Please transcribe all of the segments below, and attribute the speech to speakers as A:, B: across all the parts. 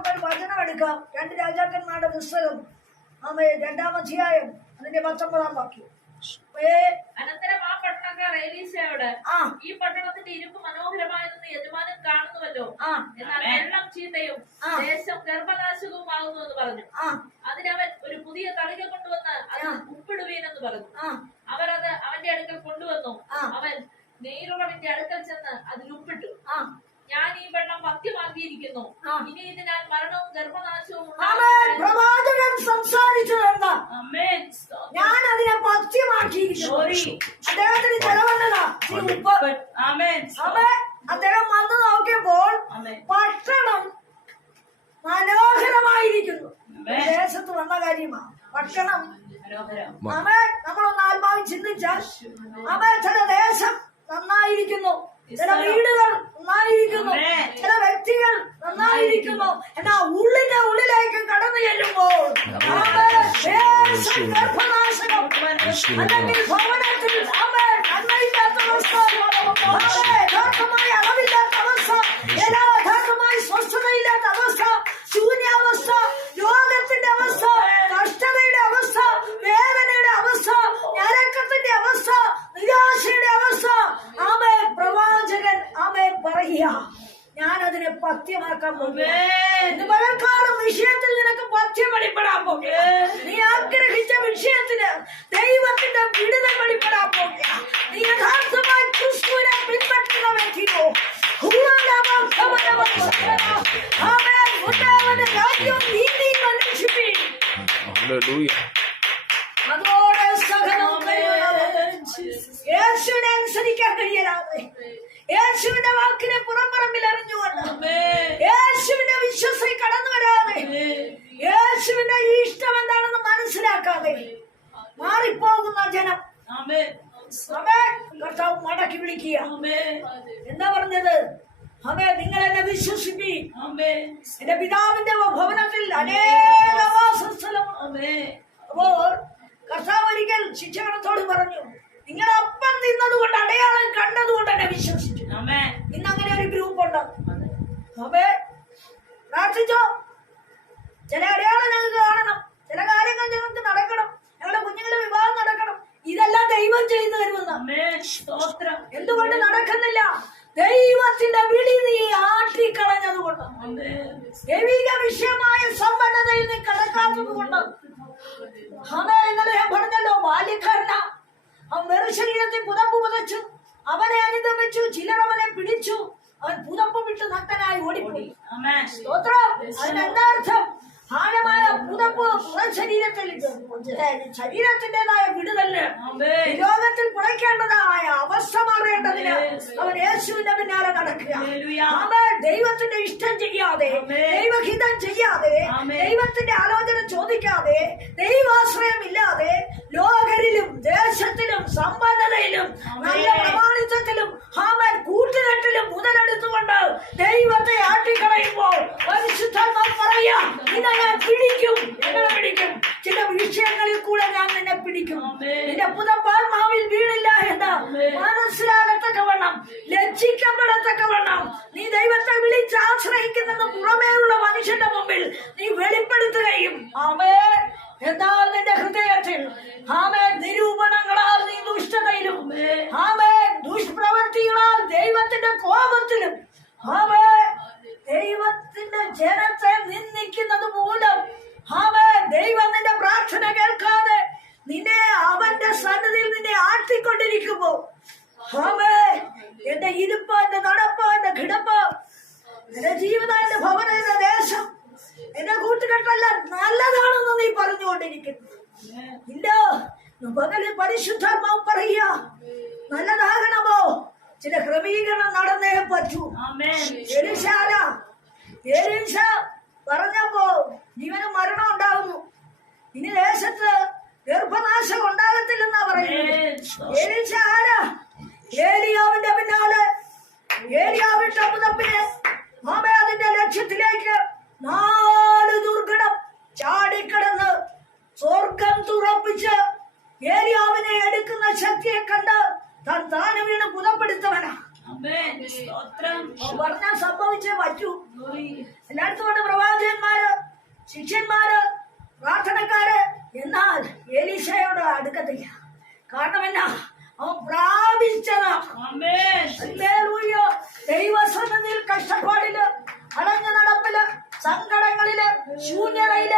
A: നമുക്കൊരു വചനം എടുക്കാം. രണ്ട് രാജാക്കന്മാരുടെ പുസ്തകം. ആമേ രണ്ടാം അധ്യായം അതിന്റെ പത്തൊമ്പതാം വാക്യം.
B: അനന്തരം ആ പട്ടണക്കാർ ഏലീശയോട്
A: ആ.
B: ഈ പട്ടണത്തിന്റെ ഇരുമ്പ് മനോഹരമായതെന്ന് യജമാനൻ കാണുന്നുവല്ലോ.
A: ആ.
B: എന്നാൽ വെള്ളം ചീത്തയും ദേശം ഗർഭനാശകവും ആകുന്നു എന്ന് പറഞ്ഞു.
A: ആ.
B: അതിനവൻ ഒരു പുതിയ തളിക കൊണ്ടുവന്ന് അത്. ഉപ്പിടുവീനെന്ന് പറഞ്ഞു.
A: ആ.
B: അവർ അത് അവന്റെ അടുക്കൽ കൊണ്ടുവന്നു. അവൻ നെയ്റുറവിന്റെ അടുക്കൽ ചെന്ന് അതിൽ ഉപ്പിട്ടു.
A: ആ.
B: ഞാൻ ഈ വെള്ളം പഥ്യമാക്കിയിരിക്കുന്നു ഇനി ഇത് ഞാൻ മരണവും ഗർഭനാശവും
A: പ്രവാചകൻ സംസാരിച്ചതെന്താ
B: അമ്മേൻ
A: ഞാൻ അതിനെ പഥ്യമാക്കിയിരിക്കുന്നു അദ്ദേഹത്തിന് ചെലവല്ലതാ അദ്ദേഹം വന്നു നോക്കിയപ്പോൾ
B: ആമേൻ.
A: പട്ടണം മനോഹരമായിരിക്കുന്നു.
B: ആമേൻ.
A: ദേശത്ത് വന്ന കാര്യമാ. ഭക്ഷണം
B: മനോഹരം.
A: അവൻ നമ്മളൊന്ന് ആത്മാവിൽ ചിന്തിച്ചാൽ അവൻ ചില ദേശം നന്നായിരിക്കുന്നു. ചില വീടുകൾ നന്നായിരിക്കുന്നു. ചില വ്യക്തികൾ നന്നായിരിക്കുന്നു. എന്നാ ഉള്ളിന്റെ ഉള്ളിലേക്ക് കടന്നു ചെല്ലുമ്പോൾ അവൻ ദേശം ഗർഭനാശകം അല്ലെങ്കിൽ ഭവനത്തിൽ അവൻ നന്മയില്ലാത്ത അവസ്ഥ യഥാർത്ഥമായ അളവില്ലാത്ത അവസ്ഥ എല്ലാ യഥാർത്ഥമായ സ്വസ്ഥതയില്ലാത്ത അവസ്ഥ ശൂന്യാവസ്ഥ രോഗത്തിന്റെ അവസ്ഥ കഷ്ടതയുടെ അവസ്ഥ വേദനയുടെ അവസ്ഥ ഞരക്കത്തിന്റെ അവസ്ഥ നിരാശയുടെ അവസ്ഥ ആമേ പ്രവാചകൻ ആമേ പറയുക ഞാൻ അതിനെ പഥ്യമാക്കാൻ പോകും ഇന്ന് വിഷയത്തിൽ നിനക്ക് പഥ്യം വെളിപ്പെടാൻ പോകുക നീ ആഗ്രഹിച്ച വിഷയത്തിന് ദൈവത്തിന്റെ വിടുതൽ വെളിപ്പെടാൻ പോകുക നീ യഥാർത്ഥമായി ക്രിസ്തുവിനെ പിൻപറ്റുന്ന വ്യക്തിയോ
C: Hallelujah.
A: മനസ്സിലാക്കാതെ മാറിപ്പോകുന്ന ജനം. കർത്താവ് മടക്കി വിളിക്കുക. എന്താ പറഞ്ഞത്? അവേ നിങ്ങൾ എന്നെ വിശ്വസിപ്പി. എന്റെ പിതാവിന്റെ ഭവനത്തിൽ അനേക അപ്പോൾ കർത്താവ് ഒരിക്കൽ ശിക്ഷകണത്തോട് പറഞ്ഞു നിങ്ങൾ അപ്പം തിന്നതുകൊണ്ട് അടയാളം കണ്ടതുകൊണ്ട് എന്നെ വിശ്വസിച്ചു. ഇന്ന് അങ്ങനെ ഒരു ഗ്രൂപ്പ് ഉണ്ട് അപ്പേ പ്രാർത്ഥിച്ചോ? ചില അടയാളം ഞങ്ങൾക്ക് കാണണം. ചില കാര്യങ്ങൾ ഞങ്ങൾക്ക് നടക്കണം. ഞങ്ങളുടെ കുഞ്ഞുങ്ങളുടെ വിവാഹം നടക്കണം. ഇതെല്ലാം ദൈവം ചെയ്തു തരുമെന്ന്. എന്തുകൊണ്ട് നടക്കുന്നില്ല? ദൈവത്തിന്റെ വിളി നീ ആട്ടിക്കളഞ്ഞതുകൊണ്ട്. ദൈവിക വിഷയമായ സമ്പന്നതയിൽ നീ കടക്കാത്തത് കൊണ്ട് അതെ ഇന്നലെ ഞാൻ പറഞ്ഞല്ലോ ബാല്യക്കാരന. അവൻ വെറു ശരീരത്തിൽ പുതപ്പ് പുതച്ചു. അവനെ അനുഗമിച്ചു ചിലർ അവനെ പിടിച്ചു. അവൻ പുതപ്പ് വിട്ട് നഗ്നനായി ഓടിപ്പോയി. സ്തോത്രം. അതിനെന്താ അർത്ഥം? ആഴമായ പുതപ്പ് പുറം ശരീരത്തിൽ ശരീരത്തിന്റേതായ വിടുതൽ ലോകത്തിൽ പുറയ്ക്കേണ്ടതായ അവസ്ഥ മാറേണ്ടതിന് അവൻ യേശുവിന്റെ പിന്നാലെ നടക്കുക. ദൈവത്തിന്റെ ഇഷ്ടം ചെയ്യാതെ ദൈവഹിതം ചെയ്യാതെ ദൈവത്തിന്റെ ആലോചന ചോദിക്കാതെ ദൈവാശ്രയം ഇല്ലാതെ ലോകരിലും ദേശത്തിലും സമ്പന്നതയിലും നല്ല പ്രമാണിത്വത്തിലും ഹാമൻ കൂട്ടുകെട്ടിലും മുതലെടുത്തുകൊണ്ട് ദൈവത്തെ ആട്ടിക്കളയുമ്പോൾ പരിശുദ്ധന്മാർ പറയാ നിന്നെ ഞാൻ പിടിക്കും എങ്ങനെ പിടിക്കും ചില വിഷയങ്ങളിൽ കൂടെ ഞാൻ നിന്നെ പിടിക്കും നിന്റെ പുതപ്പാത്മാവിൽ വീണില്ല എന്ന് മനസ്സിലാകത്തക്കവണ്ണം ലജ്ജിക്കപ്പെടത്തക്കവണ്ണം നീ ദൈവത്തെ വിളിച്ച് ആശ്രയിക്കുന്നത് പുറമേയുള്ള മനുഷ്യന്റെ മുമ്പിൽ നീ വെളിപ്പെടുത്തുകയും ആമേ എന്നാൽ നിന്റെ ഹൃദയത്തിൽ ആമേ നിരൂപണങ്ങളാൽ നീ ദുഷ്ടതയിലും ആമേ ദുഷ്പ്രവർത്തികളാൽ ദൈവത്തിന്റെ കോപത്തിലും ആമേ ദൈവത്തിന്റെ ജനത്തെ നിന്ദിക്കുന്നത് മൂലം ആമേ ദൈവം നിന്റെ പ്രാർത്ഥന കേൾക്കാതെ നിന്നെ അവന്റെ സന്നദ്ധിയിൽ നിന്നെ ആട്ടിക്കൊണ്ടിരിക്കുമ്പോ ആമേ എന്റെ ഇരിപ്പ് എന്റെ നടപ്പ് എന്റെ കിടപ്പ് എന്റെ ജീവിതം എന്റെ ഭവനം എന്റെ ദേശം എന്റെ കൂട്ടുകെട്ടെല്ലാം നല്ലതാണെന്ന് നീ പറഞ്ഞുകൊണ്ടിരിക്കുന്നു. ഇല്ല പകൽ പരിശുദ്ധാത്മാവ് പറയുക നല്ലതാകണമോ? ചില ക്രമീകരണം നടന്നേ പറ്റൂ. എലിശാല എലിശ പറഞ്ഞപ്പോ ജീവന് മരണം ഉണ്ടാകുന്നു. ഇനി ദേശത്ത് ഗർഭനാശം ഉണ്ടാകത്തില്ലെന്നാ പറയുന്നത് പിന്നാലെ ഏലിയാവിൻ മാമേ അതിന്റെ ലക്ഷ്യത്തിലേക്ക് നാല് ദുർഘടം ചാടിക്കിടന്ന് സ്വർഗം തുറപ്പിച്ച് ഏലിയാവിനെ എടുക്കുന്ന ശക്തിയെ കണ്ട് താൻ താനെ വീണ് പുതപ്പെടുത്തവനാ പറഞ്ഞാൽ സംഭവിച്ചേ പറ്റൂ. എല്ലായിടത്തും പ്രവാചകന്മാര് ശിഷ്യന്മാര് പ്രാർത്ഥനക്കാര്. എന്നാൽ എലീശയോട് അടുക്കത്തില്ല കാരണം എന്നാ? അവൻ പ്രാപിച്ചതാ. ദൈവസന്നതിയിൽ കഷ്ടപ്പാടിൽ അടഞ്ഞ നടപ്പിൽ സങ്കടങ്ങളിൽ ശൂന്യതയിൽ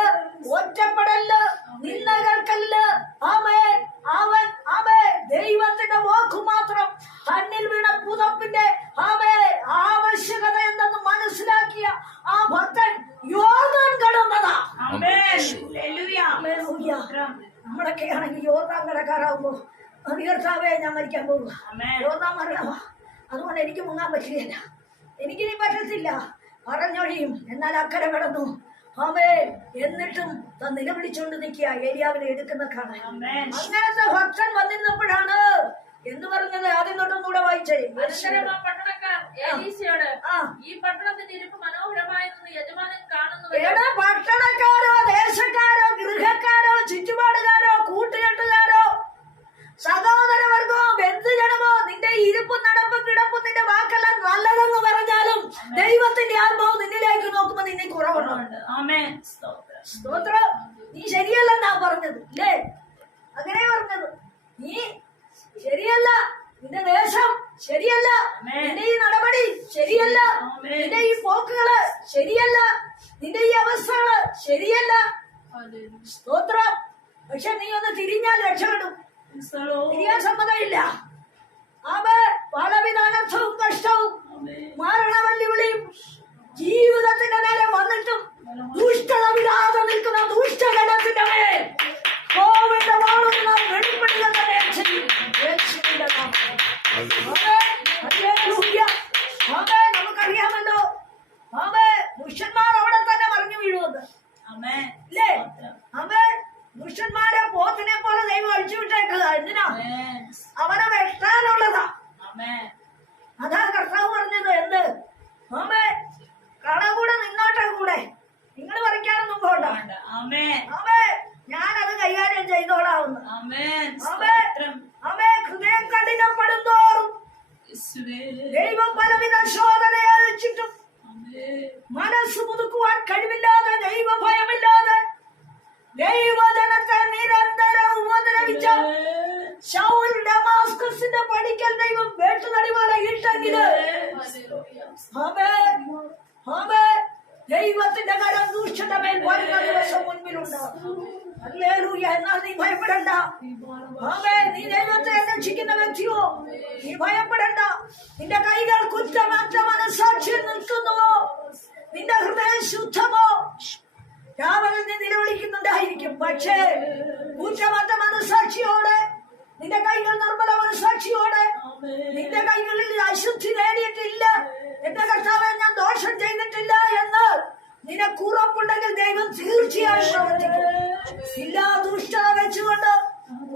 A: ഒറ്റപ്പെടൽ നിന്നകൾക്കല്ല് അമേ അവൻ അമേ ദൈവത്തിന്റെ വാക്കു മാത്രം തന്നിൽ വീണ പുതപ്പിന്റെ അമേ ആവശ്യകത എന്തെന്ന് മനസ്സിലാക്കിയ ആ ഭക്തൻ യോർദാൻ കട നമ്മളൊക്കെ ആണെങ്കിൽ യോർദാൻ കടക്കാറാവുമ്പോ ഉയർത്താവേ ഞാൻ മരിക്കാൻ പോകുക
C: യോദ്ധാ
A: മരണമാ. അറിയാമോ അതുകൊണ്ട് എനിക്ക് മുങ്ങാൻ പറ്റില്ല. പറ്റുകയില്ല എനിക്കിനി പറ്റത്തില്ല. പറഞ്ഞൊഴിയും എന്നാൽ അക്കരെ കടന്നു. അമേ എന്നിട്ടും താൻ നിലവിളിച്ചുകൊണ്ട് നിൽക്കുക. ഏരിയാവിനെ എടുക്കുന്ന കാണാൻ. അങ്ങനത്തെ ഭക്തൻ വന്നിരുന്നപ്പോഴാണ് എന്ത് പറഞ്ഞത് ആദ്യം തൊട്ടും കൂടെ വായിച്ചേ.
B: അനന്തരം ആ പട്ടണക്കാർ ഏലീശയോട് ഈ പട്ടണത്തിന്റെ ഇരുപ്പ് മനോഹരമായെന്ന് യജമാനൻ കാണുന്നു.
A: ഏടാ പട്ടണക്കാരോ ദേശക്കാരോ ഗൃഹക്കാരോ ചുറ്റുപാടുകാരോ കൂട്ടുകെട്ടുകാരോ സഹോദരവർഗോ ബന്ധുജനമോ നിന്റെ ഇരിപ്പും നടപ്പും കിടപ്പും നിന്റെ വാക്കെല്ലാം നല്ലതെന്ന് പറഞ്ഞാലും ദൈവത്തിന്റെ ആത്മാവ് നിന്നിലേക്ക് നോക്കുമ്പോ നിന്നെ കുറവുണ്ടോ.
C: സ്തോത്രം.
A: നീ ശരിയല്ലെന്നാ പറഞ്ഞത് ഇല്ലേ? അങ്ങനെ പറഞ്ഞത്. നീ ശരിയല്ല. നിന്റെ ദേശം ശരിയല്ല. നിന്റെ ഈ നടപടി ശരിയല്ല. നിന്റെ ഈ പോക്കുകൾ ശരിയല്ല. നിന്റെ ഈ അവസ്ഥകൾ ശരിയല്ല. സ്തോത്രം. പക്ഷെ നീ ഒന്ന് തിരിഞ്ഞാൽ രക്ഷപ്പെടും. തിരിയാൻ സമ്മതമില്ല. അവ പലവിധ കഷ്ടവും.
C: മരണ
A: വെല്ലുവിളിയും ജീവിതത്തിന്റെ നേരെ വന്നിട്ടും ദുഷ്ടത വിടാതെ നിൽക്കുന്ന ദുഷ്ടജനത്തിന്റെ മേൽ കോവിഡ് വാളുന്ന വെളിപ്പെടുക തന്നെ ചെയ്യും. യേശുവിന്റെ നാമത്തിൽ. ആമേൻ. ഹല്ലേലൂയ. ആമേൻ. നമുക്കറിയാമല്ലോ ആമേ ദുഷ്ടന്മാർ അവിടെ തന്നെ മറിഞ്ഞു വീഴുമെന്ന്
C: Amen.
A: ഇല്ലേ
C: സ്തോത്രം.
A: ആമേ ദുഷ്ടന്മാരെ പോത്തിനെ പോലെ ദൈവം അഴിച്ചു വിട്ടേക്കുക എന്തിനാ
C: Amen.
A: അവനെ വെട്ടാനുള്ളതാ
C: Amen.
A: അതാ കർത്താവ് പറഞ്ഞത് എന്ത് ആമേ കള കൂടെ നിന്നോട്ടെ കൂടെ നിങ്ങൾ പറിക്കാനൊന്നും പോണ്ട
C: വേണ്ട. Amen.
A: ആമേ ഞാനത് കൈകാര്യം ചെയ്തോളാവുന്നു
C: Amen.
A: ആമേ
C: സ്തോത്രം.
A: ആമേ ഹൃദയം കഠിനപ്പെടും തോറും
C: യേശുവേ.
A: ദൈവം പലവിധ ശോധന അയച്ചിട്ടും
C: Amen.
A: മനസ്സ് പുതുക്കുവാൻ കഴിവില്ലാതെ ദൈവഭയമില്ലാതെ ദൈവജനത്തെ നിരന്തരം ഉപദ്രവിച്ച
C: Amen.
A: ശൗൽ ഡമാസ്കസിന്റെ പടിക്കൽ ദൈവം വേട്ടുനടിമാരെ ഇട്ടെങ്കിൽ ദൈവത്തിന്റെ കരം ദൂഷണ മേൽ വരുന്ന ദിവസം മുൻപിലുണ്ട്. എന്നാൽ നീ ഭയപ്പെടണ്ട. ആമേ നീ ദൈവത്തെ രക്ഷിക്കുന്ന വ്യക്തിയോ നീ ഭയപ്പെടണ്ട. നിന്റെ കൈകൾ കുറ്റമറ്റ മനസാക്ഷിയിൽ നിൽക്കുന്നുവോ നിന്റെ ഹൃദയം ശുദ്ധമോ? രാവിലെ നീ നിലവിളിക്കുന്നുണ്ടായിരിക്കും. പക്ഷേ കുറ്റമറ്റ മനസാക്ഷിയോടെ നിന്റെ കൈകൾ നിർമ്മല മനസാക്ഷിയോടെ നിന്റെ കൈകളിൽ അശുദ്ധി നേടിയിട്ടില്ല. എന്റെ കർത്താവെ ഞാൻ ദോഷം ചെയ്തിട്ടില്ല എന്ന് നിനക്ക് ഉറപ്പുണ്ടെങ്കിൽ ദൈവം തീർച്ചയായും പ്രവർത്തിക്കും. എല്ലാ ദുഷ്ടത വെച്ചുകൊണ്ട്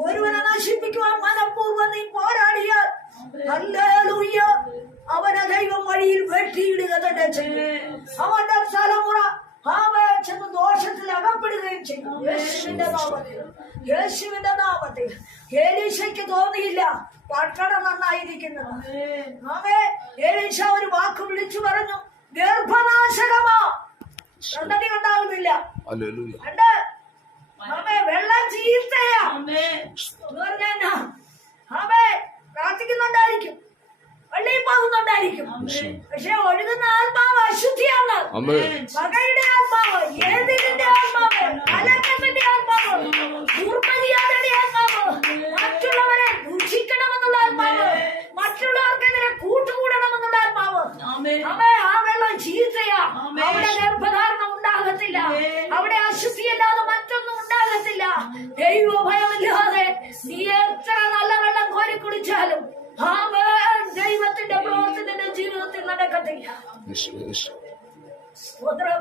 A: ഒരുവനെ നശിപ്പിക്കുവാൻ മനഃപൂർവം നീ പോരാടിയാൽ അവനെ ദൈവം വഴിയിൽ വെട്ടിയിടുക തന്നെ ചെയ്യും. അവന്റെ തലമുറ അവൻ ചെന്ന് ദോഷത്തിൽ അകപ്പെടുകയും ചെയ്യും യേശുവിന്റെ നാമത്തിൽ. യേശുവിന്റെ നാമത്തിൽ. ഏലീശയ്ക്ക് തോന്നിയില്ല പട്ടണം നന്നായിരിക്കുന്നത്. ആമേ ഏലീശ ഒരു വാക്ക് വിളിച്ചു പറഞ്ഞു ഗർഭനാശകമാ. സന്തതി ഉണ്ടാകുന്നില്ല. കണ്ട് ആമേ വെള്ളം ചീത്തയാ പറഞ്ഞാ ആമേ പ്രാർത്ഥിക്കുന്നുണ്ടായിരിക്കും. പള്ളിയിൽ പോകുന്നുണ്ടായിരിക്കും. പക്ഷെ ഒഴുകുന്ന ആത്മാവ് അശുദ്ധിയാണ്.
D: Amen.
A: ഏതിന്റെ ആത്മാവ് കലക്കത്തിന്റെ ആത്മാവ് ദുർമര്യാദയുടെ ആത്മാവ് മറ്റുള്ളവരെ ദുഷിക്കണമെന്നുള്ള ആത്മാവ് മറ്റുള്ളവർക്കെതിരെ കൂട്ടുകൂടണമെന്നുള്ള ആത്മാവ്. അവേ ആ വെള്ളം ചീത്തയാ. അവിടെ ഗർഭധാരണം ഉണ്ടാകത്തില്ല അവിടെ അശുദ്ധിയല്ലാതെ മറ്റൊന്നും ഉണ്ടാകത്തില്ല ദൈവഭയമില്ലാതെ നീ എത്ര നല്ല വെള്ളം കോരി കുടിച്ചാലും ദൈവത്തിന്റെ പ്രവർത്തി നിന്റെ ജീവിതത്തിൽ നടക്കത്തില്ല. സ്തോത്രം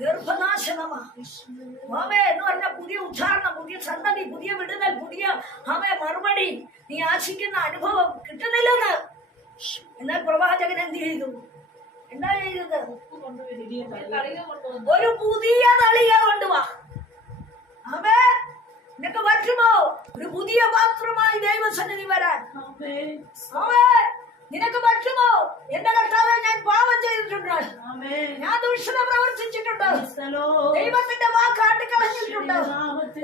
A: ഗർഭനാശനമാ. ആമേ എന്ന് പറഞ്ഞ പുതിയ ഉദാഹരണം പുതിയ സന്തതി പുതിയ വിടുതൽ പുതിയ ആമേ മറുപടി. നീ ആശിക്കുന്ന അനുഭവം കിട്ടുന്നില്ലെന്ന്. എന്നാൽ പ്രവാചകൻ എന്ത് ചെയ്തു? എന്താ ചെയ്തത്? ഒരു പുതിയ തളിക കൊണ്ടുവാ. ആമേ നിനക്ക് പറ്റുമോ? ഒരു പുതിയ പാത്രമായി ദൈവസന്നിധി വരാൻ.
C: Amen.
A: നിനക്ക് പറ്റുമോ എന്റെ കർത്താവെ ഞാൻ പാപം ചെയ്തിട്ടുണ്ട്. ഞാൻ ദൂഷണ പ്രവർത്തിച്ചിട്ടുണ്ട്. ദൈവത്തിന്റെ വാക്ക് ആട്ടിക്കളഞ്ഞ കളഞ്ഞിട്ടുണ്ട്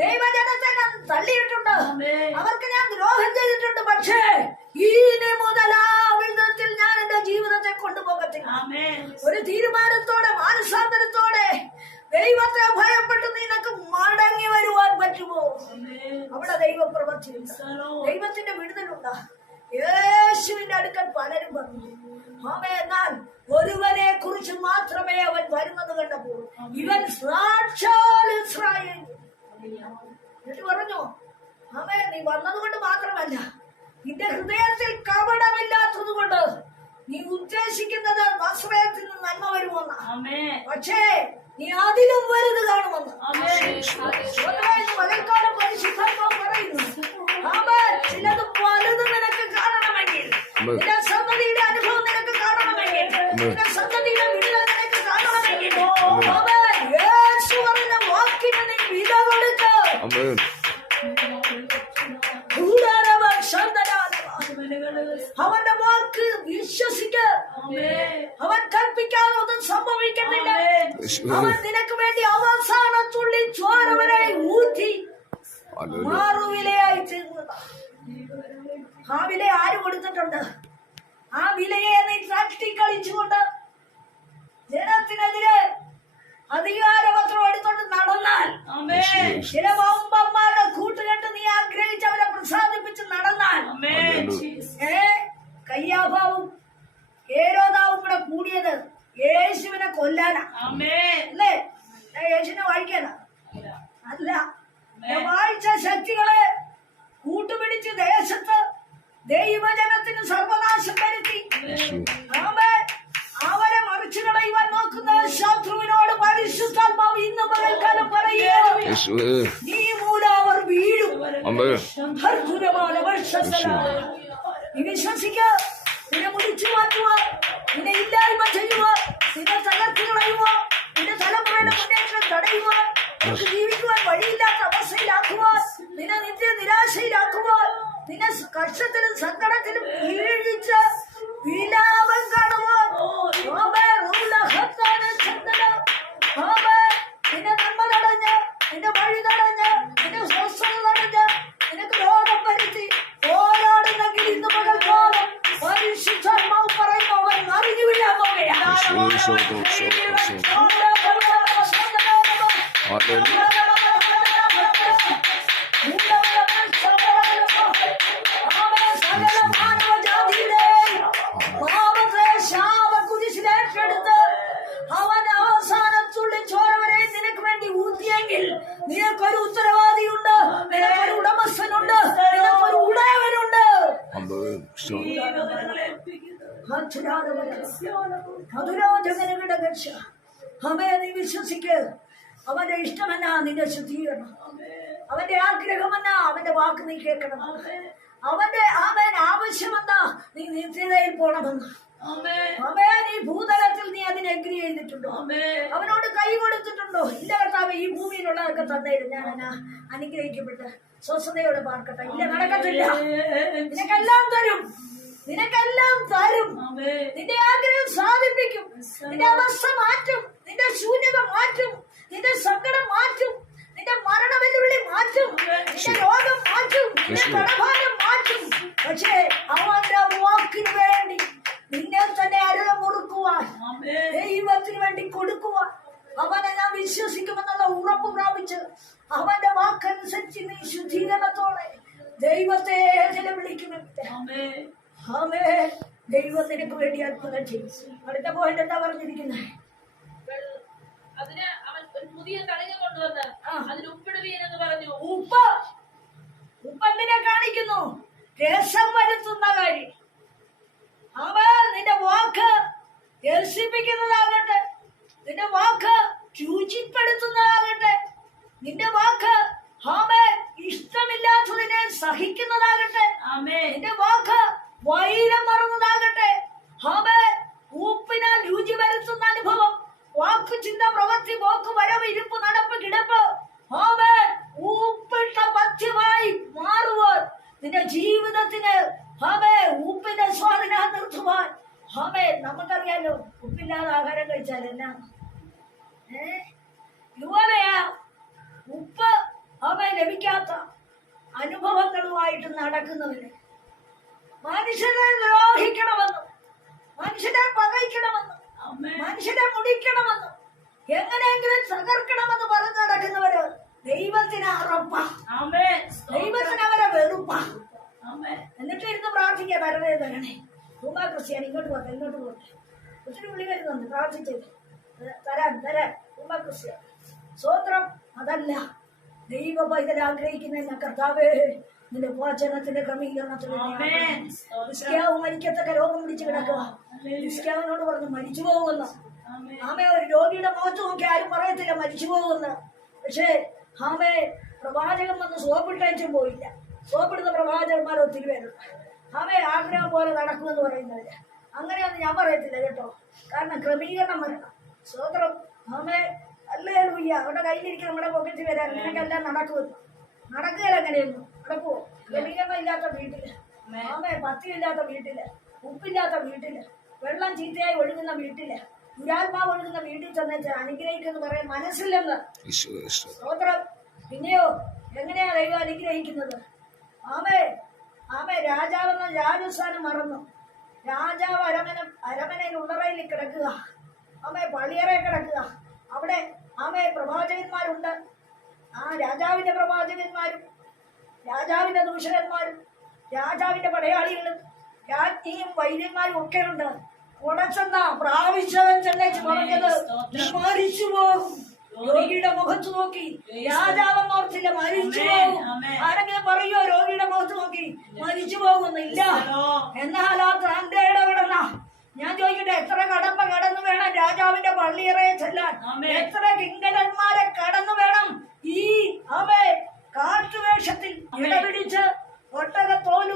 A: ദൈവജനത്തെ ഞാൻ തള്ളിയിട്ടുണ്ട്. അവർക്ക് ഞാൻ ദ്രോഹം ചെയ്തിട്ടുണ്ട് പക്ഷേ ഇനി മുതൽ ആ വിധത്തിൽ ഞാൻ എന്റെ ജീവിതത്തെ കൊണ്ടുപോകത്തില്ല. ഒരു തീരുമാനത്തോടെ മാനസാന്തരത്തോടെ ദൈവത്തെ ഭയപ്പെട്ട് നിനക്ക് മടങ്ങി വരുവാൻ പറ്റുമോ. അവിടെ ദൈവപ്രവർത്തിയുണ്ട്
C: സലോ.
A: ദൈവത്തിന്റെ വിടുതലുണ്ട് യേശുവിന്റെ അടുക്കൽ പലരും പറഞ്ഞു ആമേ എന്നാൽ ഒരുവനെ കുറിച്ച് മാത്രമേ അവൻ വരുന്നത് കണ്ടപ്പോൾ ഇവൻ സാക്ഷാൽ ഇസ്രായേൽ. എന്നിട്ട് പറഞ്ഞു ആമേ നീ വന്നത് കൊണ്ട് മാത്രമല്ല നിന്റെ ഹൃദയത്തിൽ കപടമില്ലാത്തത് കൊണ്ട് നീ ഉദ്ദേശിക്കുന്നത് നസ്രയത്തിൽ നിന്ന് നന്മ വരുമെന്ന്. പക്ഷേ നീ അതിലും വലുത് കാണുമെന്ന്. പകൽക്കാലം പരിശുദ്ധാത്മാവ് പറയുന്നു. ചിലത് വലുത് നിനക്ക് നിന്റെ സന്തതിയുടെ അനുഭവം നിനക്ക് കാണണമെങ്കിൽ സന്തതിയുടെ വിടുതൽ നിനക്ക് കാണണമെങ്കിൽ. യേശു പറഞ്ഞ വാക്കിന് നീ വില കൊടുക്ക്. അവന്റെ വാക്ക് വിശ്വസിക്ക. അവൻ കൽപ്പിക്കാതെ ഒന്നും സംഭവിക്കുന്നില്ല. അവൻ നിനക്ക് വേണ്ടി അവസാന തുള്ളി ചോരവരെ ഊറ്റി മാറുവിലയായി തീർന്നതാ. ആ വില ആര് കൊടുത്തിട്ടുണ്ട്? ആ വിലയെ നീ തട്ടിക്കളിച്ചുകൊണ്ട് ജനത്തിനെതിരെ അധികാരപത്രം എടുത്തോണ്ട് നടന്നാൽ
C: ആമേൻ.
A: ചില വമ്പന്മാരുടെ കൂട്ടുകെട്ട് നീ ആഗ്രഹിച്ച് അവരെ പ്രസാദിപ്പിച്ച് നടന്നാൽ. ഏ കയ്യാഭാവും ഏരോതാവും കൂടെ കൂടിയത് യേശുവിനെ കൊല്ലാനാ.
C: ആമേൻ.
A: അല്ലേ? യേശുവിനെ വായിക്കാനാ? അല്ല. വായിച്ച ശക്തികളെ കൂട്ടുപിടിച്ച് ദേശത്ത് ദൈവജനത്തിന് സർവനാശം വരുത്തി. അവരെ മറിച്ചു കളയുവാൻ നോക്കുന്ന ശത്രുവിനോട് പരിശുദ്ധാത്മാവ് ഇന്ന് പകൽക്കാലം പറയുക
D: യേശുവേ
A: നീ മൂലം അവർ വീഴും ഇനി ശ്വസിക്ക നിന്നെ മുടിച്ചു മാറ്റുക നിന്നെ ഇല്ലായ്മ ചെയ്യുക നിന്നെ തകർത്ത് കളയുക നിന്റെ തലമുറയുടെ മുന്നേറ്റം തടയുക ജീവിക്കുവാൻ വഴിയില്ലാത്ത അവസ്ഥയിലാക്കുക നിന്നെ നിന്റെ നിരാശയിലാക്കുമ്പോൾ നിന്നെ കഷ്ടത്തിലും സങ്കടത്തിലും വീഴിച്ച് വിലാപം അവന്റെ ഇഷ്ടമല്ല നിന്റെ ശുദ്ധീകരണം. അവന്റെ ആഗ്രഹമെന്ന അവന്റെ വാക്ക് നീ കേൾക്കണം. അവന്റെ അവൻ ആവശ്യമെന്ന നീ നിത്യതയിൽ പോണമെന്ന്
C: ആമേൻ.
A: നീ ഭൂതലത്തിൽ നീ അതിനെ എഗ്രി ചെയ്തിട്ടുണ്ടോ? അവനോട് കൈ കൊടുത്തിട്ടുണ്ടോ? ഇല്ല കർത്താവ് ഈ ഭൂമിയിലുള്ളതൊക്കെ തന്നേരും. ഞാൻ അനുഗ്രഹിക്കപ്പെട്ട് സ്വസ്ഥതയോടെ പാർക്കട്ടെ. ഇല്ല നടക്കത്തില്ല. നിനക്കെല്ലാം തരും. നിനക്കെല്ലാം തരും. നിന്റെ ആഗ്രഹം സാധിപ്പിക്കും. നിന്റെ അവസ്ഥ മാറ്റും. നിന്റെ ശൂന്യത മാറ്റും. നിന്റെ സങ്കടം മാറ്റും. നിന്റെ മരണ വെല്ലുവിളി മാറ്റും. നിന്റെ രോഗം മാറ്റും. നിന്റെ കടഭാരം മാറ്റും പക്ഷേ അവന്റെ വാക്കിന് വേണ്ടി നിന്നെ തന്നെ അരുള മുറുക്കുവാൻ
C: ആമേൻ.
A: ദൈവത്തിന് വേണ്ടി കൊടുക്കുവാൻ അവനെ ഞാൻ വിശ്വസിക്കുമെന്നുള്ള ഉറപ്പ് പ്രാപിച്ച് അവന്റെ വാക്കനുസരിച്ച് നീ ശുദ്ധീകരണത്തോടെ ദൈവത്തെ വിളിക്കുമെങ്കിൽ
C: ആമേൻ.
A: ആമേ ദൈവം നിനക്ക് വേണ്ടി അത്ഭുതം ചെയ്യും അടുത്ത പോയിന്റ് എന്താ പറഞ്ഞിരിക്കുന്നത്
B: അതിന് അവൻ ഒരു പുതിയ തടങ്ങ കൊണ്ടുവന്ന്. അതിൽ ഉപ്പിടുവീൻ എന്ന് പറഞ്ഞു.
A: ഉപ്പ്. ഉപ്പ് എന്തിനെ കാണിക്കുന്നു? രസം വരുത്തുന്ന കാര്യം അവ നിന്റെ വാക്ക് രസിപ്പിക്കുന്നതാകട്ടെ നിന്റെ വാക്ക് രുചിപ്പെടുത്തുന്നതാകട്ടെ. നിന്റെ വാക്ക് ആമേ ഇഷ്ടമില്ലാത്തതിനെ സഹിക്കുന്നതാകട്ടെ.
C: ആമേ
A: നിന്റെ വാക്ക് വൈരം മറന്നതാകട്ടെ. ആമേ ഉപ്പിനാൽ രുചി വരുത്തുന്ന അനുഭവം. വാക്ക് ചിന്ത പ്രവൃത്തി പോക്ക് വരവ് ഇരിപ്പ് നടപ്പ് കിടപ്പ്. ആമേ ഉപ്പിട്ട പഥ്യമായി മാറുവാൻ. നിന്റെ ജീവിതത്തിന് ആമേ ഉപ്പിന്റെ സ്വാധീനം നിർത്തുവാൻ. ആമേ നമുക്കറിയാലോ ഉപ്പില്ലാതെ ആഹാരം കഴിച്ചാൽ എന്നാ? ഇതുപോലെയാ ഉപ്പ് അനുഭവങ്ങളുമായിട്ട് നടക്കുന്നവര് മനുഷ്യരെ ദ്രോഹിക്കണമെന്നും മനുഷ്യരെ പകയ്ക്കണമെന്ന്
C: ആമേൻ.
A: മനുഷ്യരെ മുടിക്കണമെന്നും എങ്ങനെയെങ്കിലും തകർക്കണമെന്ന് പറഞ്ഞു നടക്കുന്നവര് ദൈവത്തിന് അറപ്പാ. ദൈവത്തിന് അവരെ വെറുപ്പാ. എന്നിട്ട് ഇരുന്ന് പ്രാർത്ഥിക്കുക വരണേ. തരണേ ഭൂമാ ക്രിസ്ത്യാനി ഇങ്ങോട്ട് പോട്ടെ ഇങ്ങോട്ട് പോട്ടെ. ഒത്തിരി വിളി വരുന്നുണ്ട് പ്രാർത്ഥിച്ചത് തരാൻ തരാൻ ഭൂമാ ക്രിസ്ത്യാനി. സ്വോത്രം അതല്ല. ദൈവ പൈതൽ ആഗ്രഹിക്കുന്ന കർത്താവേ. നിന്റെ വചനത്തിന്റെ ക്രമീകരണത്തിന് മരിക്കത്തക്ക രോഗം പിടിച്ചു കിടക്കുക. ക്രിസ്ത്യാവിനോട് പറഞ്ഞു മരിച്ചു പോകുന്നു. ആമേ ഒരു രോഗിയുടെ മുഖത്ത് നോക്കി ആരും പറയത്തില്ല മരിച്ചു പോകുന്നു. പക്ഷേ ആമേ പ്രവാചകൻ വന്ന് സോപ്പിട്ടേച്ചും പോയില്ല. സോപ്പിടുന്ന പ്രവാചകന്മാർ ഒത്തിരി പേരുണ്ട്. ആമേ ആഗ്രഹം പോലെ നടക്കുമെന്ന് പറയുന്നവര്. അങ്ങനെയൊന്നും ഞാൻ പറയത്തില്ല കേട്ടോ. കാരണം ക്രമീകരണം വരണം. സ്വതന്ത്രം. ആമേ അല്ലേ അവിടെ കയ്യിലിരിക്കുന്ന നമ്മുടെ പോക്കറ്റിൽ വരാൻ നിനക്കെല്ലാം നടക്കുമെന്ന്. നടക്കുകയില്ല എങ്ങനെയൊന്നും നടക്കുവോ ക്രമീകരണം ഇല്ലാത്ത വീട്ടിൽ. ആമേ പത്തിയില്ലാത്ത വീട്ടിൽ. ഉപ്പില്ലാത്ത വീട്ടിൽ. വെള്ളം ചീത്തയായി ഒഴുകുന്ന വീട്ടിൽ. ദുരാത്മാവ് ഒഴുകുന്ന വീട്ടിൽ ചെന്നിട്ട് അനുഗ്രഹിക്കുന്നു പറയാൻ മനസ്സില്ലെന്ന്. സ്തോത്രം. പിന്നെയോ എങ്ങനെയാ ദൈവം അനുഗ്രഹിക്കുന്നത്? ആമേ ആമേ രാജാവെന്ന രാജസ്ഥാനം മറന്നു. രാജാവ് അരമന അരമനയിൽ ഉള്ളറയിൽ കിടക്കുക. ആമേ പള്ളിയറ കിടക്കുക. അവിടെ ആമേ പ്രവാചകന്മാരുണ്ട്. ആ രാജാവിന്റെ പ്രവാചകന്മാരും രാജാവിന്റെ ദൂഷകന്മാരും രാജാവിന്റെ പടയാളികളും രാജ്ഞിയും വൈദ്യന്മാരും ഒക്കെ ഉണ്ട് ഉടച്ചെന്ന പ്രാവശ്യവൻ ചെന്നെ പറഞ്ഞത് "നീ മരിച്ചു പോകും രോഗിയുടെ മുഖത്ത് നോക്കി. രാജാവെന്ന് ഓർത്തില്ല മരിച്ചു പോകും ആരെങ്കിലും പറയോ രോഗിയുടെ മുഖത്ത് നോക്കി? മരിച്ചു പോകുന്നില്ല. എന്നാൽ ആ തന്റെ ഇടപെടണ. ഞാൻ ചോദിക്കട്ടെ എത്ര കടമ്പ കടന്നു വേണം രാജാവിന്റെ പള്ളിയറയെ ചെല്ലാൻ? എത്ര കിങ്കരന്മാരെ കടന്നു വേണം ഈ അവേ കാട്ടുവേഷത്തിൽ ഇടപിടിച്ച് ഒട്ടക തോൽ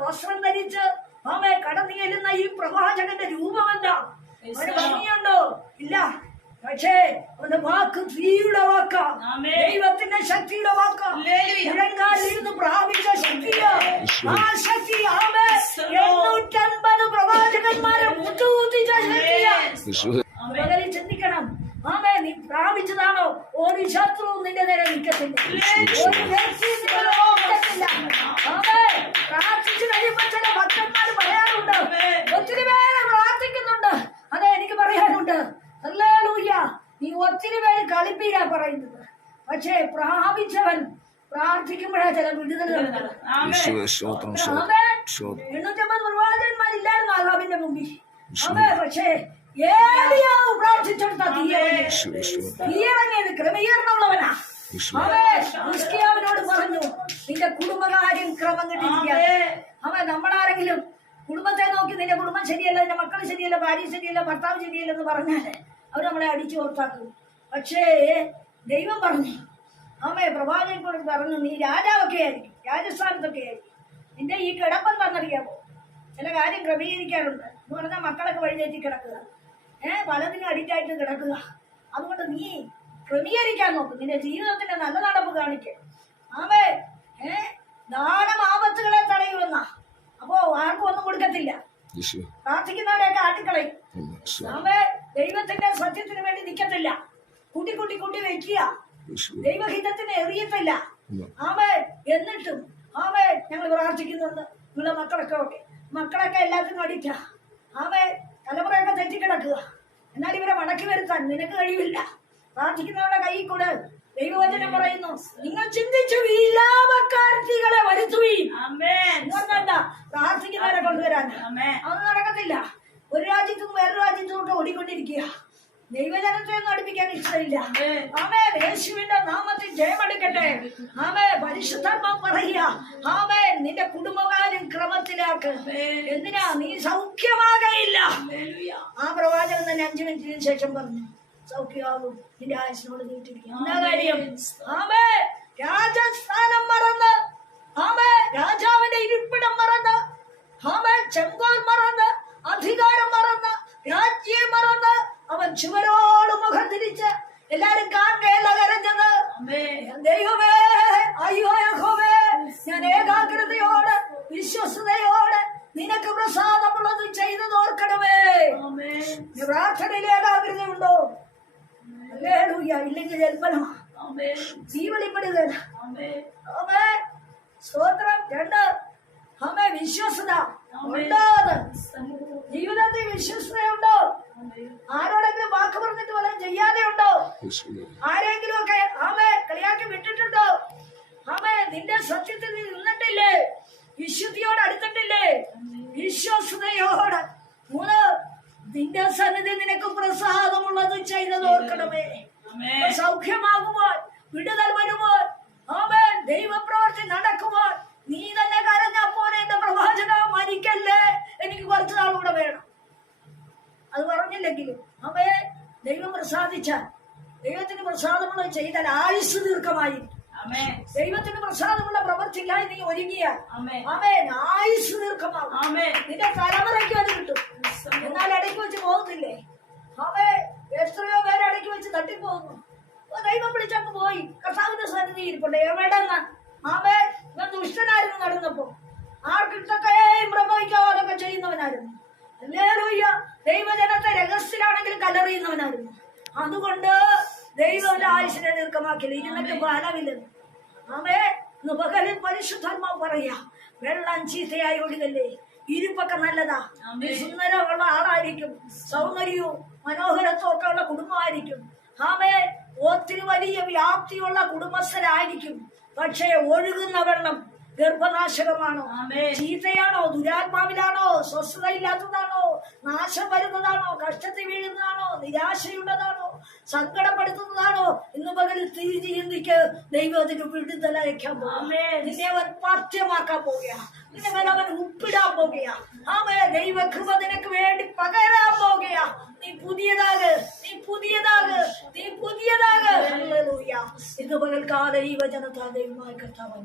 A: വസ്ത്രം ധരിച്ച് ആമേ കടന്നു ചെല്ലുന്ന ഈ പ്രവാചകന്റെ രൂപം എന്താ? ഒരു ഭംഗിയുണ്ടോ? ഇല്ല. പക്ഷേ അവന്റെ വാക്ക് തീയുടെ വാക്കാം. ദൈവത്തിന്റെ ശക്തിയുടെ വാക്കാം. ഇടങ്കാലിരുന്ന് പ്രാപിച്ച ശക്തിയാ. ആ ശക്തി ആമേ. എണ്ണൂറ്റൻപത് പ്രവാചകന്മാരെ മുട്ടുകൂത്തിച്ച ശക്തിയാ. ചിന്തിക്കണം. ആമേ നീ പ്രാപിച്ചതാണോ? ഒരു ശത്രുവും നിന്റെ നേരെ നിൽക്കത്തില്ല. ഒരു വ്യക്തിയും നിന്റെ നിൽക്കത്തില്ല. ആമേ പ്രാർത്ഥിച്ചു കഴിയുമ്പോൾ ചില ഭക്തന്മാർ പറയാറുണ്ട് ഒത്തിരി പേര് പ്രാർത്ഥിക്കുന്നുണ്ട്. അതെ എനിക്ക് പറയാനുണ്ട്. ഹല്ലേലൂയ നീ ഒത്തിരി പേര് കളിപ്പീരാ പറയുന്നത്. പക്ഷേ പ്രാപിച്ചവൻ പ്രാർത്ഥിക്കുമ്പോഴാ ചില വിടുതൽ എണ്ണൂറ്റമ്പത് പ്രവാചകന്മാരില്ലായിരുന്നു ആഹാബിന്റെ മുമ്പിൽ. അതെ പക്ഷേ പ്രാർത്ഥിച്ചെടുത്ത തീയറങ്ങിയത് ക്രമീകരണമുള്ളവനാ.
D: ഈശോ
A: പറഞ്ഞു നിന്റെ കുടുംബകാര്യം ക്രമം കിട്ടിയിരിക്കുക അവൻ നമ്മളാരെങ്കിലും കുടുംബത്തെ നോക്കി നിന്റെ കുടുംബം ശരിയല്ല നിന്റെ മക്കൾ ശരിയല്ല ഭാര്യ ശരിയല്ല ഭർത്താവ് ശരിയല്ല എന്ന് പറഞ്ഞാൽ അവർ നമ്മളെ അടിച്ചു ഓർത്താക്കും. പക്ഷേ ദൈവം പറഞ്ഞു ആമേ പ്രവാചകനോട് പറഞ്ഞു നീ രാജാവൊക്കെ ആയിരിക്കും രാജസ്ഥാനത്തൊക്കെ ആയിരിക്കും. നിന്റെ ഈ കിടപ്പം തന്നറിയാമോ ചില കാര്യം ക്രമീകരിക്കാറുണ്ട്. എന്ന് പറഞ്ഞാൽ മക്കളൊക്കെ വഴിതെറ്റി കിടക്കുക. ഏഹ് പലതിനും അഡിക്റ്റായിട്ട് കിടക്കുക. അതുകൊണ്ട് നീ ക്രമീകരിക്കാൻ നോക്കും. നിന്റെ ജീവിതത്തിന്റെ നല്ല നടപ്പ് കാണിക്ക. ആവേ ഏഹ് ദാനം ആപത്തുകളെ തടയുമെന്ന. അപ്പോ ആർക്കും ഒന്നും കൊടുക്കത്തില്ല. പ്രാർത്ഥിക്കുന്നവരെയൊക്കെ ആട്ടിക്കളയും. ആവേ ദൈവത്തിന്റെ സത്യത്തിന് വേണ്ടി നിൽക്കത്തില്ല കൂട്ടി കൂട്ടി കൂട്ടി വെക്കുക. ദൈവഹിതത്തിന് എറിയത്തില്ല. ആമേ എന്നിട്ടും ആമേ ഞങ്ങൾ പ്രാർത്ഥിക്കുന്നുണ്ട്. നിങ്ങളുടെ മക്കളൊക്കെ ഓക്കെ. മക്കളൊക്കെ എല്ലാത്തിനും അടിക്കാം. ആമേ തലമുറയൊക്കെ തെറ്റിക്കിടക്കുക. എന്നാൽ ഇവരെ മടക്കി വരുത്താൻ നിനക്ക് കഴിയില്ല പ്രാർത്ഥിക്കുന്നവരുടെ കൈ കൂടെ ദൈവവചനം പറയുന്നു. നിങ്ങൾ ചിന്തിച്ചു വീലാപക്കാരത്തികളെ വരുത്തുവീൻ പ്രാർത്ഥിക്കുന്നവരെ കൊണ്ടുവരാൻ. അത് നടക്കത്തില്ല. ഒരു രാജ്യത്തും വേറൊരു രാജ്യത്തും ഓടിക്കൊണ്ടിരിക്കുക. ദൈവജനത്തെ നടിപ്പിക്കാൻ അടുപ്പിക്കാൻ ഇഷ്ടമില്ല. ആമേ യേശുവിന്റെ നാമത്തിൽ ജയമെടുക്കട്ടെ. ആമേ പരിശുദ്ധർമ്മം പറയുക. ആമേ നിന്റെ കുടുംബകാര്യം ക്രമത്തിലാക്ക് എന്തിനാ? നീ സൗഖ്യമാകയില്ല. ആ പ്രവാചകൻ തന്നെ അഞ്ചു മിനിറ്റിന് ശേഷം പറഞ്ഞു സൗഖ്യമാകും നിന്റെ ആയുസിനോട് നീട്ടിരിക്കും എന്താ കാര്യം? ആമേ രാജസ്ഥാനം മറന്ന് ആമേ രാജാവിന്റെ ഇരിപ്പിടം മറന്ന് ആമേ ചെങ്കോൽ മറന്ന് അധികാരം മറന്ന് രാജ്യം മറന്ന് അവൻ ചുവരോട് മുഖം തിരിച്ച് എല്ലാരും കാണുകയല്ല കരഞ്ഞത്. ദൈവമേ അയ്യോ യഹോവേ. ഞാൻ ഏകാഗ്രതയോടെ വിശ്വസതയോടെ നിനക്ക് പ്രസാദമുള്ളത് ചെയ്തു നോർക്കണമേ പ്രാർത്ഥനയിൽ ഏകാഗ്രതയുണ്ടോ? ഹല്ലേലൂയ. ഇല്ലെങ്കിൽ ആമേ. സ്തോത്രം. രണ്ട്. അമ്മേ വിശ്വസത ജീവിതത്തിൽ വിശ്വസതയുണ്ടോ? ആരോടെങ്കിലും വാക്ക് പറഞ്ഞിട്ട് വല്ലതും ചെയ്യാതെ ഉണ്ടോ ആരെങ്കിലും ഒക്കെ ആമേ കളിയാക്കി വിട്ടിട്ടുണ്ടോ? ആമേ നിന്റെ സത്യത്തിൽ നീ നിന്നിട്ടില്ലേ? വിശുദ്ധിയോട് അടുത്തിട്ടില്ലേ? വിശ്വസതയോട് മൂന്ന് നിന്റെ സന്നിധി നിനക്ക് പ്രസാദമുള്ളത് ചെയ്തത് ഓർക്കണമേ. സൗഖ്യമാകുവാൻ വിടുതൽ വരുവാൻ. ആമേൻ. ദൈവപ്രവർത്തി നടക്കുവാൻ. നീ തന്നെ കരഞ്ഞപ്പോൾ എന്റെ പ്രവാചക മരിക്കല്ലേ? എനിക്ക് കുറച്ചു നാൾ കൂടെ വേണം. അത് പറഞ്ഞില്ലെങ്കിലും അവയെ ദൈവം പ്രസാദിച്ചാൽ ദൈവത്തിന് പ്രസാദമുള്ളത് ചെയ്താൽ ആയുസ് ദീർഘമായിരിക്കും. ദൈവത്തിന് പ്രസാദമുള്ള പ്രവർത്തിക്കായി നീ ഒരുങ്ങിയാൽ. അവൻ ആയുസ് ദീർഘമാകും. നിന്റെ തലമുറയ്ക്ക് അത് കിട്ടും. എന്നാൽ ഇടയ്ക്ക് വെച്ച് പോകുന്നില്ലേ? അവേ എത്രയോ പേര് ഇടയ്ക്ക് വെച്ച് തട്ടിപ്പോകുന്നു. ദൈവം വിളിച്ചങ്ങ് പോയി. കർത്താവിന്റെ സന്നിധി ഇരിപ്പുണ്ട്. എവിടെന്ന്? അവേ ഞാൻ ദുഷ്ടനായിരുന്നു നടന്നപ്പോ ആർക്കിട്ടൊക്കെയും പ്രഭവിക്കാതൊക്കെ ചെയ്യുന്നവനായിരുന്നു. അല്ലേലൂയ്യ ദൈവജനത്തെ രഹസ്യത്തിലാണെങ്കിൽ കലറിയുന്നവനായിരുന്നു അതുകൊണ്ട് ദൈവം ഒരു ആയുഷിനെ ദീർഘമാക്കില്ല ഇരുന്നിട്ട് ഫലമില്ലെന്ന് അവേ ഇന്ന് പകലിൽ പരിശുദ്ധാത്മാവ് പറയാ വെള്ളം ചീത്തയായി ഒഴുകല്ലേ? ഇരുപ്പൊക്കെ നല്ലതാ. സുന്ദരമുള്ള ആളായിരിക്കും സൗന്ദര്യവും മനോഹരത്വം ഒക്കെ ഉള്ള കുടുംബമായിരിക്കും. ആമേ ഒത്തിരി വലിയ വ്യാപ്തിയുള്ള കുടുംബസ്ഥരായിരിക്കും. പക്ഷേ ഒഴുകുന്ന വെള്ളം ഗർഭനാശകമാണോ? ചീത്തയാണോ? ദുരാത്മാവിലാണോ? സ്വസ്ഥതയില്ലാത്തതാണോ? നാശം വരുന്നതാണോ? കഷ്ടത്തിൽ വീഴുന്നതാണോ? നിരാശയുള്ളതാണോ? സങ്കടപ്പെടുത്തുന്നതാണോ? ഇന്ന് പകൽ തിരിഞ്ഞ് ചിന്തിക്ക്. അതിന് വിടുതലയക്കാൻ പോകും നിന്നെ അവൻ പാഠ്യമാക്കാൻ പോകുക നിന്നെ മേലെ അവൻ ഉപ്പിടാൻ പോകുക ആമേ ദൈവകൃപ നിനക്ക് വേണ്ടി പകരാൻ പോകുക നീ പുതിയതാക്. നീ പുതിയതാക്. നീ പുതിയതാക്. ഇന്ന് ഇന്ന് കാല ഈ വചനത്താ ദൈവമായ കർത്താവ്